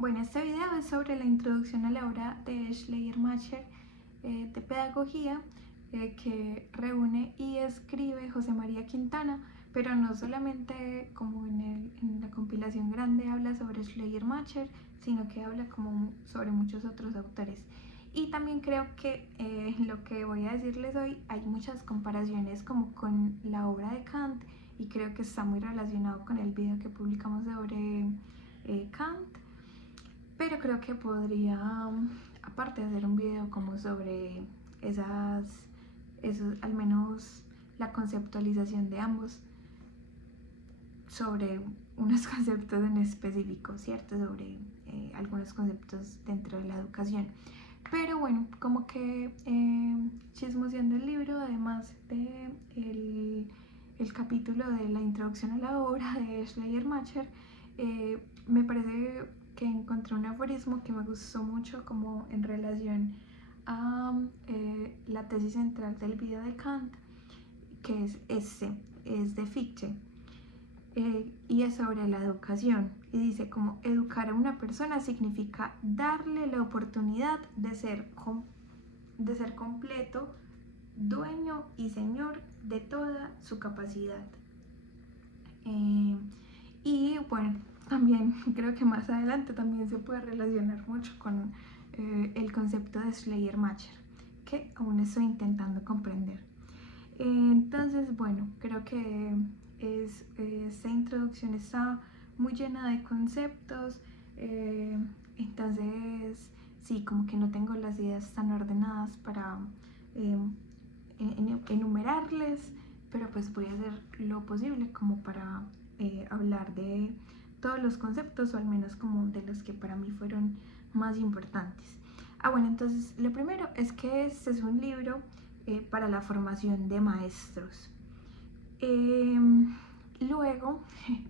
Bueno, este video es sobre la introducción a la obra de Schleiermacher de pedagogía que reúne y escribe José María Quintana, pero no solamente como en la compilación grande habla sobre Schleiermacher, sino que habla como sobre muchos otros autores. Y también creo que lo que voy a decirles hoy hay muchas comparaciones como con la obra de Kant, y creo que está muy relacionado con el video que publicamos sobre Kant. Pero creo que podría, aparte, hacer un video como sobre esos, al menos la conceptualización de ambos, sobre unos conceptos en específico, ¿cierto? Sobre algunos conceptos dentro de la educación. Pero bueno, como que chismoseando el libro, además de el capítulo de la introducción a la obra de Schleiermacher, me parece que encontré un aforismo que me gustó mucho como en relación a la tesis central del video de Kant, que es de Fichte, y es sobre la educación, y dice como educar a una persona significa darle la oportunidad de ser completo, dueño y señor de toda su capacidad. Y bueno, también creo que más adelante también se puede relacionar mucho con el concepto de Schleiermacher, que aún estoy intentando comprender. Entonces, bueno, creo que esta introducción está muy llena de conceptos, entonces sí, como que no tengo las ideas tan ordenadas para enumerarles, pero pues voy a hacer lo posible como para hablar de todos los conceptos, o al menos como de los que para mí fueron más importantes. Bueno, entonces lo primero es que este es un libro para la formación de maestros. Luego,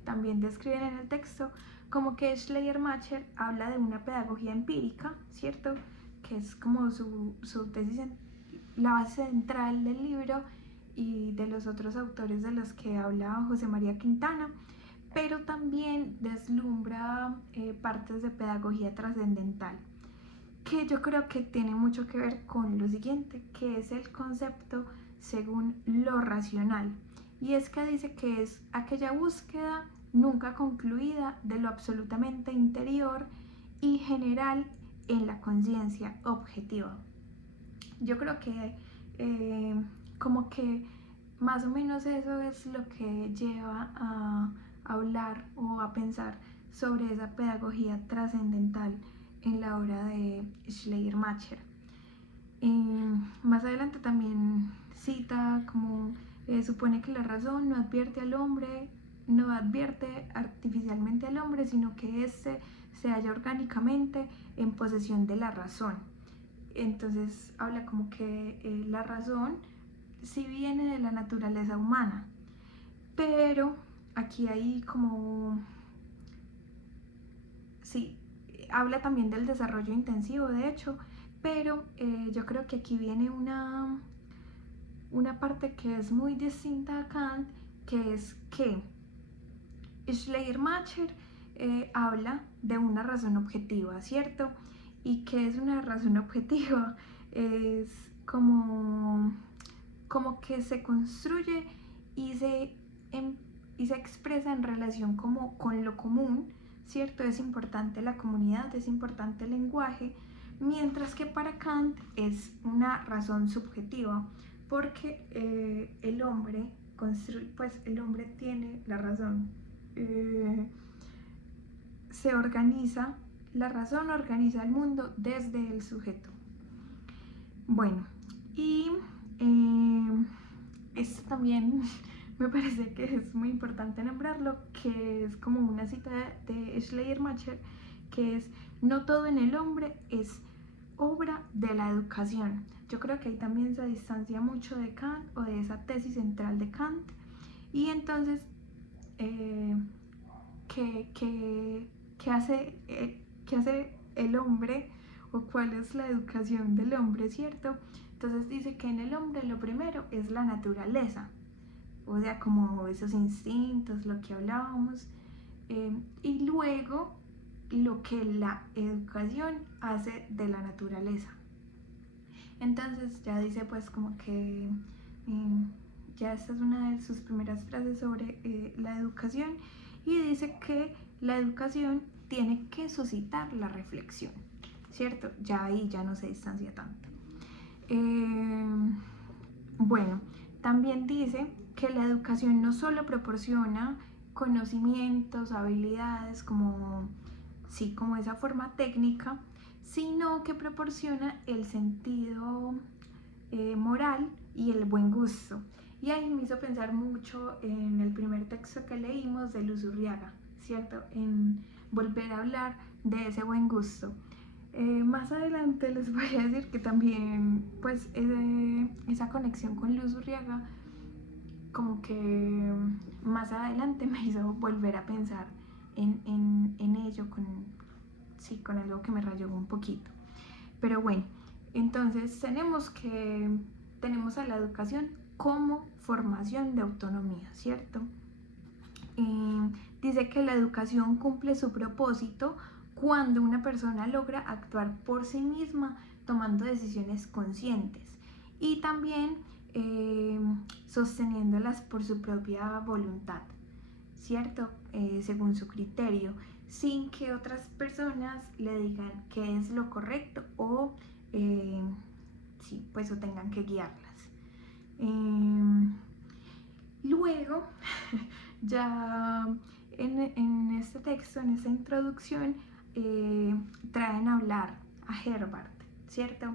también describen en el texto como que Schleiermacher habla de una pedagogía empírica, ¿cierto? Que es como su tesis, la base central del libro y de los otros autores de los que habla José María Quintana, pero también deslumbra partes de pedagogía trascendental, que yo creo que tiene mucho que ver con lo siguiente, que es el concepto según lo racional. Y es que dice que es aquella búsqueda nunca concluida de lo absolutamente interior y general en la conciencia objetiva. Yo creo que como que más o menos eso es lo que lleva a hablar o a pensar sobre esa pedagogía trascendental en la obra de Schleiermacher. Más adelante también cita como supone que la razón no advierte al hombre, no advierte artificialmente al hombre, sino que éste se halla orgánicamente en posesión de la razón. Entonces habla como que la razón sí viene de la naturaleza humana, pero aquí hay como, sí, habla también del desarrollo intensivo, de hecho, pero yo creo que aquí viene una parte que es muy distinta a Kant, que es que Schleiermacher habla de una razón objetiva, ¿cierto? ¿Y qué es una razón objetiva? Es como que se construye y se expresa en relación como con lo común, ¿cierto? Es importante la comunidad, es importante el lenguaje, mientras que para Kant es una razón subjetiva, porque el hombre tiene la razón. Se organiza, la razón organiza el mundo desde el sujeto. Bueno, y esto también me parece que es muy importante nombrarlo, que es como una cita de Schleiermacher, que es: no todo en el hombre es obra de la educación. Yo creo que ahí también se distancia mucho de Kant, o de esa tesis central de Kant, y entonces ¿qué hace el hombre, o cuál es la educación del hombre, ¿cierto? Entonces dice que en el hombre lo primero es la naturaleza, o sea, como esos instintos, lo que hablábamos, y luego lo que la educación hace de la naturaleza. Entonces ya dice pues como que ya esta es una de sus primeras frases sobre la educación, y dice que la educación tiene que suscitar la reflexión, ¿cierto? Ya ahí ya no se distancia tanto. Bueno, también dice que la educación no solo proporciona conocimientos, habilidades, como esa forma técnica, sino que proporciona el sentido moral y el buen gusto. Y ahí me hizo pensar mucho en el primer texto que leímos de Luz Urriaga, ¿cierto? En volver a hablar de ese buen gusto. Más adelante les voy a decir que también pues esa conexión con Luz Urriaga como que más adelante me hizo volver a pensar en ello con algo que me rayó un poquito. Pero bueno, entonces tenemos a la educación como formación de autonomía, ¿cierto? Dice que la educación cumple su propósito cuando una persona logra actuar por sí misma tomando decisiones conscientes y también sosteniéndolas por su propia voluntad, ¿cierto? Según su criterio, sin que otras personas le digan qué es lo correcto o pues o tengan que guiarlas. Luego, ya en este texto, en esta introducción, traen a hablar a Herbart, ¿cierto?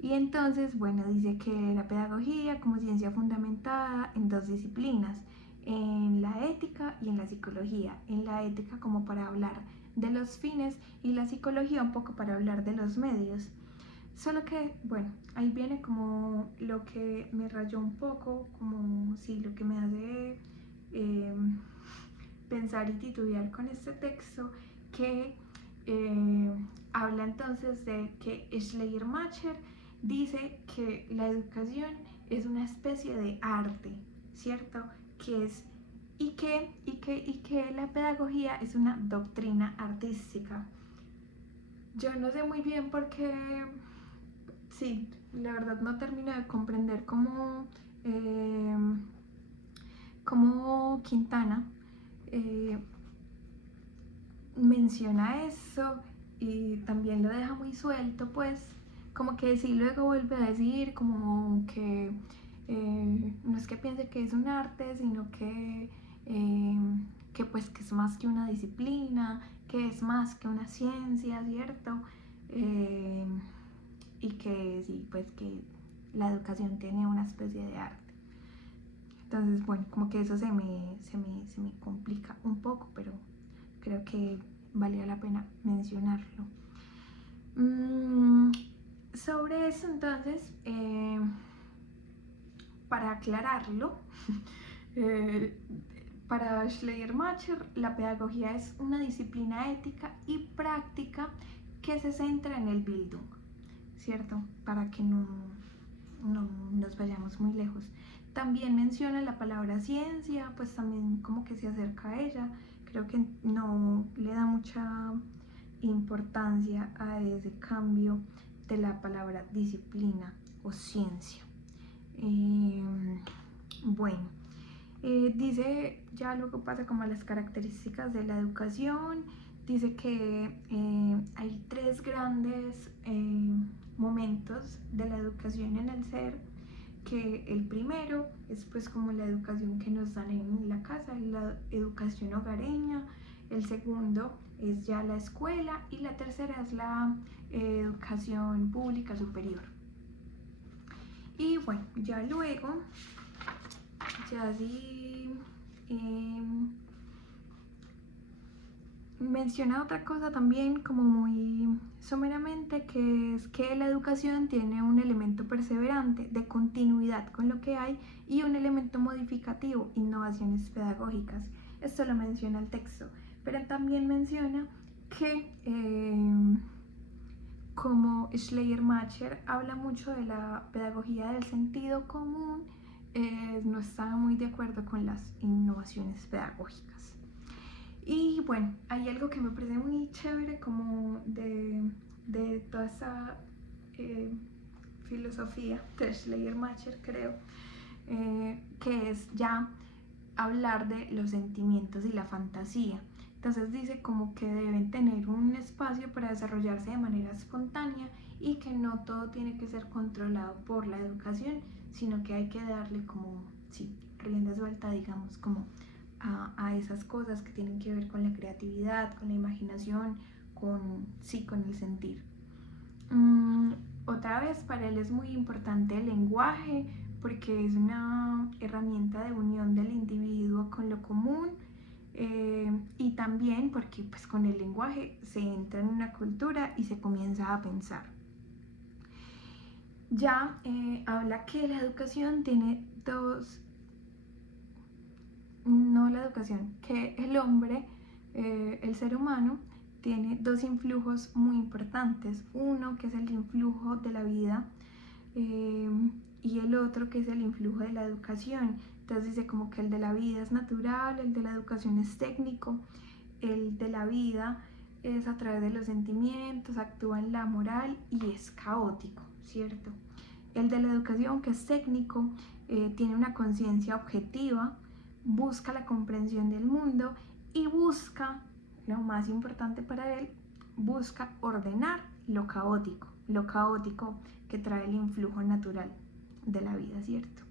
Y entonces, bueno, dice que la pedagogía como ciencia fundamentada en dos disciplinas, en la ética y en la psicología. En la ética como para hablar de los fines y la psicología un poco para hablar de los medios. Solo que, bueno, ahí viene como lo que me rayó un poco, como sí, lo que me hace pensar y titubear con este texto, que habla entonces de que Schleiermacher dice que la educación es una especie de arte, ¿cierto? Y que la pedagogía es una doctrina artística. Yo no sé muy bien por qué, sí, la verdad no termino de comprender cómo Quintana menciona eso y también lo deja muy suelto, pues como que sí luego vuelve a decir como que no es que piense que es un arte, sino que pues que es más que una disciplina, que es más que una ciencia, ¿cierto? Y que sí, pues que la educación tiene una especie de arte. Entonces, bueno, como que eso se me complica un poco, pero creo que valía la pena mencionarlo. Sobre eso, entonces, para aclararlo, para Schleiermacher, la pedagogía es una disciplina ética y práctica que se centra en el Bildung, ¿cierto? Para que no nos vayamos muy lejos. También menciona la palabra ciencia, pues también como que se acerca a ella. Creo que no le da mucha importancia a ese cambio de la palabra disciplina o ciencia. Bueno, dice ya luego pasa como a las características de la educación. Dice que hay tres grandes momentos de la educación en el ser, que el primero es pues como la educación que nos dan en la casa, la educación hogareña. El segundo es ya la escuela y la tercera es la educación pública superior. Y bueno, ya luego, ya sí menciona otra cosa también como muy someramente, que es que la educación tiene un elemento perseverante de continuidad con lo que hay y un elemento modificativo, innovaciones pedagógicas. Esto lo menciona el texto, pero también menciona que como Schleiermacher habla mucho de la pedagogía del sentido común, no está muy de acuerdo con las innovaciones pedagógicas. Y bueno, hay algo que me parece muy chévere como de toda esa filosofía de Schleiermacher, creo, que es ya hablar de los sentimientos y la fantasía. Entonces dice como que deben tener un espacio para desarrollarse de manera espontánea y que no todo tiene que ser controlado por la educación, sino que hay que darle como, sí, rienda suelta, digamos, como a esas cosas que tienen que ver con la creatividad, con la imaginación, con el sentir. Otra vez, para él es muy importante el lenguaje porque es una herramienta de unión del individuo con lo común, y también porque pues con el lenguaje se entra en una cultura y se comienza a pensar. Ya habla que la educación tiene que el hombre, el ser humano, tiene dos influjos muy importantes. Uno que es el influjo de la vida, y el otro que es el influjo de la educación. Entonces dice como que el de la vida es natural, el de la educación es técnico, el de la vida es a través de los sentimientos, actúa en la moral y es caótico, ¿cierto? El de la educación, que es técnico, tiene una conciencia objetiva, busca la comprensión del mundo y busca, lo más importante para él, busca ordenar lo caótico que trae el influjo natural de la vida, ¿cierto?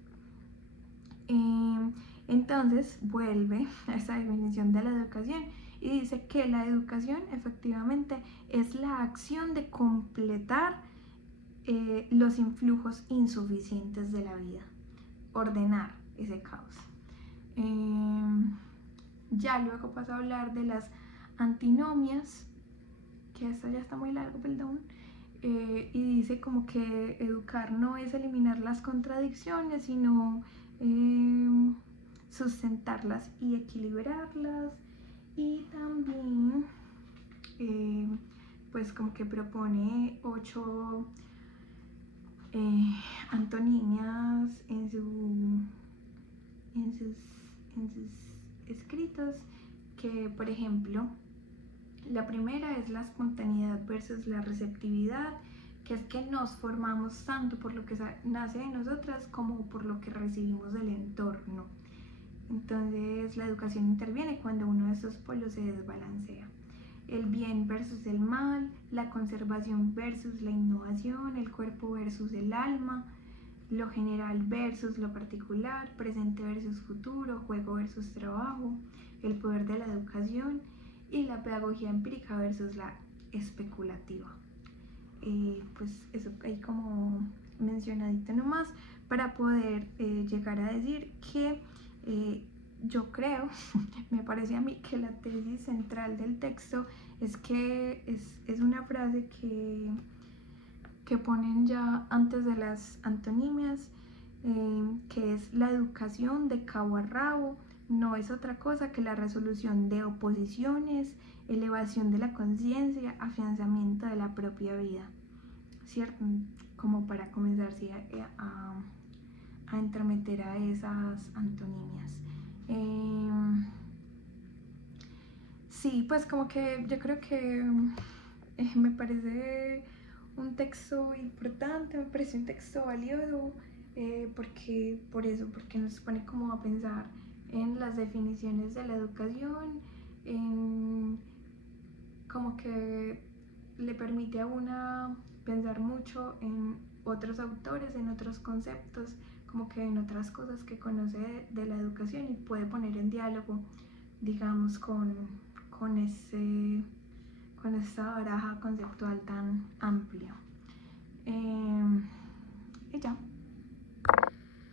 Entonces vuelve a esa definición de la educación y dice que la educación efectivamente es la acción de completar los influjos insuficientes de la vida, ordenar ese caos. Ya luego paso a hablar de las antinomias, que esto ya está muy largo, perdón, y dice como que educar no es eliminar las contradicciones, sino sustentarlas y equilibrarlas. Y también pues como que propone 8 antonimias en sus escritos, que por ejemplo la primera es la espontaneidad versus la receptividad, que es que nos formamos tanto por lo que nace de nosotras como por lo que recibimos del entorno. Entonces la educación interviene cuando uno de estos polos se desbalancea. El bien versus el mal, la conservación versus la innovación, el cuerpo versus el alma, lo general versus lo particular, presente versus futuro, juego versus trabajo, el poder de la educación y la pedagogía empírica versus la especulativa. Pues eso ahí como mencionadito nomás para poder llegar a decir que yo creo, me parece a mí que la tesis central del texto es que es una frase que ponen ya antes de las antonimias, que es la educación de cabo a rabo, no es otra cosa que la resolución de oposiciones, elevación de la conciencia, afianzamiento de la propia vida, ¿cierto? Como para comenzar ¿sí? a entremeter a esas antonimias. Sí, pues como que yo creo que me parece un texto importante, me parece un texto valioso, porque nos pone como a pensar en las definiciones de la educación, en como que le permite a una pensar mucho en otros autores, en otros conceptos, como que en otras cosas que conoce de la educación y puede poner en diálogo, digamos, con esa baraja conceptual tan